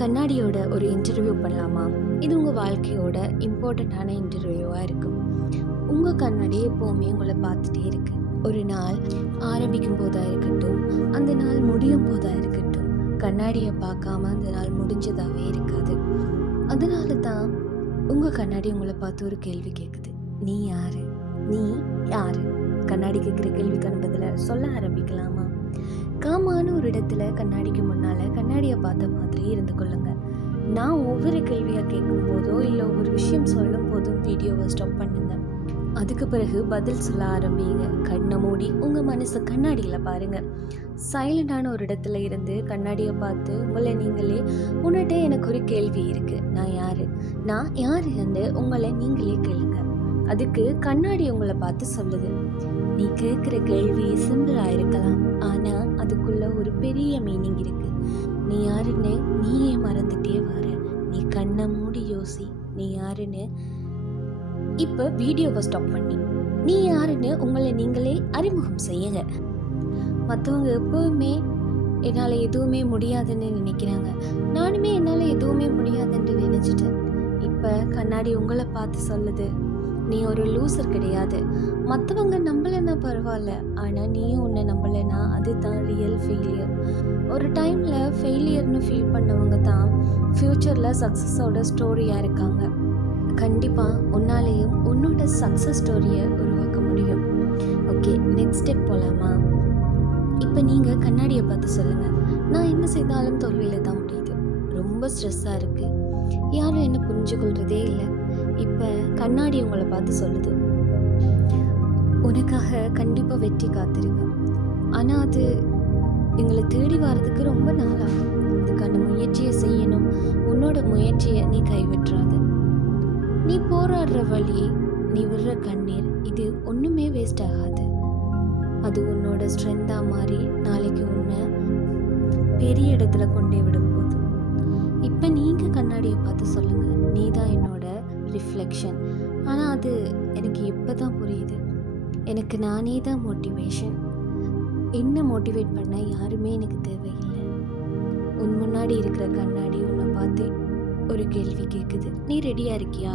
கண்ணாடியோட ஒரு இன்டர்வியூ பண்ணலாமா? இது உங்கள் வாழ்க்கையோட இம்பார்ட்டண்ட்டான இன்டர்வியூவாக இருக்கும். உங்கள் கண்ணாடி எப்போவுமே உங்களை பார்த்துட்டே இருக்கு. ஒரு நாள் ஆரம்பிக்கும் போதாக இருக்கட்டும், அந்த நாள் முடியும் போதாக இருக்கட்டும், கண்ணாடியை பார்க்காம அந்த நாள் முடிஞ்சதாகவே இருக்காது. அதனால தான் உங்கள் கண்ணாடி உங்களை பார்த்து ஒரு கேள்வி கேட்குது. நீ யாரு? நீ யாரு? கண்ணாடி கேட்குற கேள்விக்கான பதிலை சொல்ல ஆரம்பிக்கலாமா? காமான ஒரு இடத்துல கண்ணாடிக்கு முன்னால் கண்ணாடியை பார்த்த மாதிரி இருந்து கொள்ளுங்க. நான் ஒவ்வொரு கேள்வியாக கேட்கும் போதோ இல்லை ஒவ்வொரு விஷயம் சொல்லும் போதும் வீடியோவை ஸ்டாப் பண்ணுங்க. அதுக்கு பிறகு பதில் சொல்ல ஆரம்பிங்க. கண்ணை மூடி உங்கள் மனசை கண்ணாடியில் பாருங்கள். சைலண்டான ஒரு இடத்துல இருந்து கண்ணாடியை பார்த்து உங்களை நீங்களே, உன்னிட்ட எனக்கு ஒரு கேள்வி இருக்குது, நான் யாருன்னு உங்களை நீங்களே கேளுங்க. அதுக்கு கண்ணாடி உங்களை பார்த்து சொல்லுது. நீ கேட்குற கேள்வி சிம்பிளாக இருக்கலாம், ஆனால் அதுக்குள்ள ஒரு பெரிய மீனிங் இருக்கு. நீ யாருன்னு நீயே மறந்துட்டே வர. நீ கண்ணை மூடி யோசி, நீ யாருன்னு. இப்போ வீடியோவை ஸ்டாப் பண்ணி நீ யாருன்னு உங்களை நீங்களே அறிமுகம் செய்யுங்க. மற்றவங்க எப்போவுமே என்னால் எதுவுமே முடியாதுன்னு நினைக்கிறாங்க. நானுமே என்னால் எதுவுமே முடியாதுன்னு நினச்சிட்டேன். இப்போ கண்ணாடி உங்களை பார்த்து சொல்லுது, நீ ஒரு லூசர் கிடையாது. மற்றவங்க நம்பலைன்னா பரவாயில்ல, ஆனால் நீயும் உன்னை நம்பலைன்னா அதுதான் ரியல் ஃபெயிலியர். ஒரு டைமில் ஃபெயிலியர்னு ஃபீல் பண்ணவங்க தான் ஃப்யூச்சரில் சக்ஸஸோட ஸ்டோரியாக இருக்காங்க. கண்டிப்பாக உன்னாலேயும் உன்னோட சக்ஸஸ் ஸ்டோரியை உருவாக்க முடியும். ஓகே, நெக்ஸ்ட் ஸ்டெப் போகலாமா? இப்போ நீங்கள் கண்ணாடியை பார்த்து சொல்லுங்கள், நான் என்ன செய்தாலும் தோல்வியில் தான் முடியுது. ரொம்ப ஸ்ட்ரெஸ்ஸாக இருக்குது, யாரும் என்ன புரிஞ்சு கொள்றதே இல்லை. இப்போ கண்ணாடி உங்களை பார்த்து சொல்லுது, உனக்காக கண்டிப்பாக வெற்றி காத்திருக்கு. ஆனால் அது எங்களை தேடி வர்றதுக்கு ரொம்ப நாளாகும். அதுக்கான முயற்சியை செய்யணும். உன்னோட முயற்சியை நீ கைவிட்டுறாத. நீ போராடுற வழி, நீ விடுற கண்ணீர், இது ஒன்றுமே வேஸ்ட் ஆகாது. அது உன்னோட ஸ்ட்ரென்த்தாக மாறி நாளைக்கு உன்னை பெரிய இடத்துல கொண்டே விட போகுது. இப்போ நீங்கள் கண்ணாடியை பார்த்து சொல்லுங்கள், நீ தான் என்னோட ரிஃப்ளெக்ஷன். ஆனால் அது எனக்கு இப்போ தான் புரியுது. எனக்கு நானே தான் மோட்டிவேஷன். என்ன மோட்டிவேட் பண்ண யாருமே எனக்கு தேவையில்லை. உன் முன்னாடி இருக்கிற கண்ணாடி உன்னை பார்த்து ஒரு கேள்வி கேட்குது. நீ ரெடியாக இருக்கியா?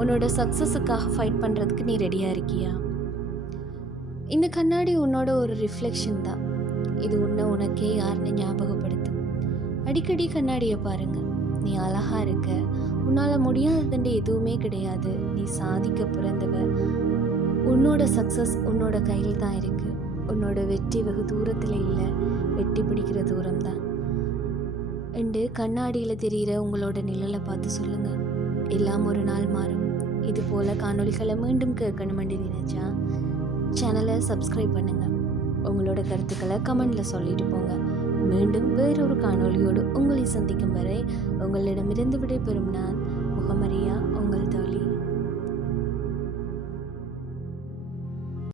உன்னோட சக்ஸஸுக்காக ஃபைட் பண்ணுறதுக்கு நீ ரெடியாக இருக்கியா? இந்த கண்ணாடி உன்னோட ஒரு ரிஃப்ளெக்ஷன் தான். இது உனக்கே யாருன்னு ஞாபகப்படுத்தும். அடிக்கடி கண்ணாடியை பாருங்கள். நீ அழகாக இருக்க. உன்னால் முடியாததுண்டு எதுவுமே கிடையாது. நீ சாதிக்க பிறந்தவ. உன்னோட சக்ஸஸ் உன்னோட கையில் தான் இருக்குது. உன்னோட வெற்றி வெகு தூரத்தில் இல்லை, வெட்டி பிடிக்கிற தூரம் தான். என்று கண்ணாடியில் தெரிகிற உங்களோட நிழலை பார்த்து சொல்லுங்கள். எல்லாம் ஒரு நாள் மாறும். இது போல் காணொலிகளை மீண்டும் கேட்கணுமென்று நினச்சா சேனலை சப்ஸ்கிரைப் பண்ணுங்கள். உங்களோட கருத்துக்களை கமெண்டில் சொல்லிட்டு போங்க. மீண்டும் வேறொரு காணொலியோடு உங்களை சந்திக்கும் வரை உங்களிடமிருந்து விடைபெறும் நான் முகமரியா.